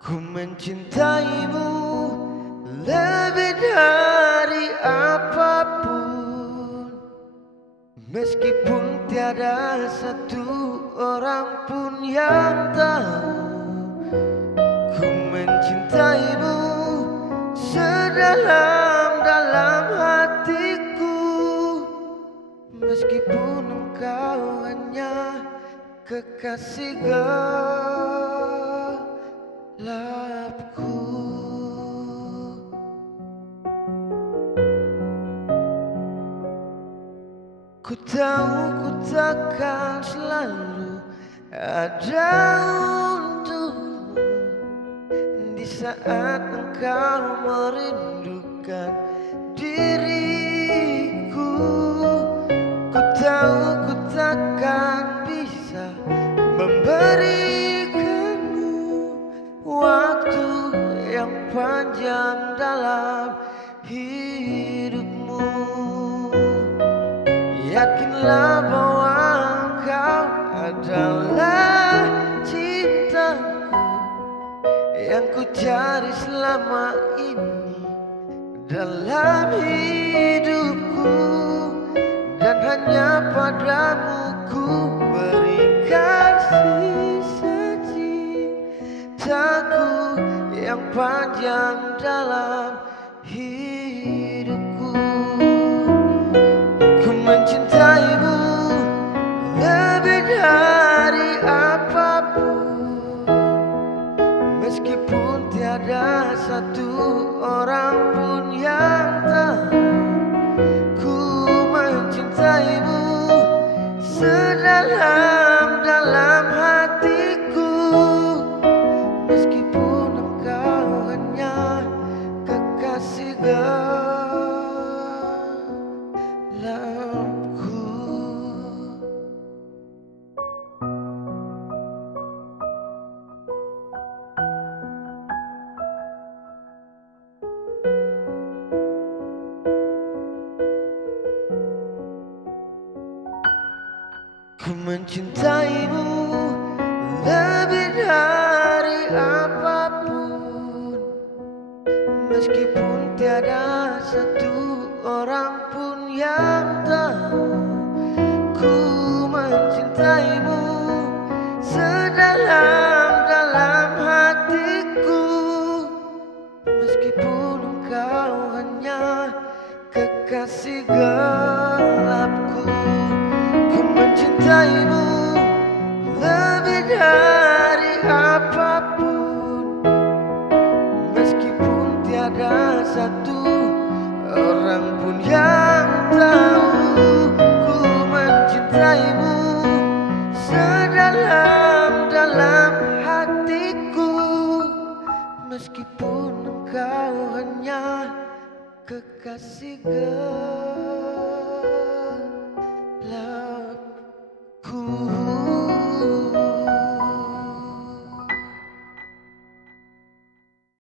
Ku mencintaimu lebih dari apapun, meskipun tiada satu orang pun yang tahu. Ku mencintaimu sedalam-dalam hatiku, meskipun engkau hanya kekasih gelapku. Ku tahu ku takkan selalu ada untukmu di saat engkau merindukan diriku. Ku tahu ku takkan bisa memberikanmu waktu yang panjang dalam hidupmu. Yakinlah bahwa engkau adalah cintaku yang ku cari selama ini dalam hidupku, dan hanya padamu ku berikan sisa cintaku yang panjang dalam hidupku. Ku mencintaimu lebih dari apapun, meskipun tiada satu orang pun yang tahu. Ku mencintaimu sedalam-dalam hatiku, meskipun engkau hanya kekasih gelapku. Ku mencintaimu lebih dari apapun, meskipun tiada satu orang pun yang tahu. Ku mencintaimu sedalam-dalam hatiku, meskipun engkau hanya kekasih gelapku. Ku mencintaimu lebih dari apapun, meskipun tiada satu orang pun yang tahu. Ku mencintaimu sedalam-dalam hatiku, meskipun engkau hanya kekasih gelapku.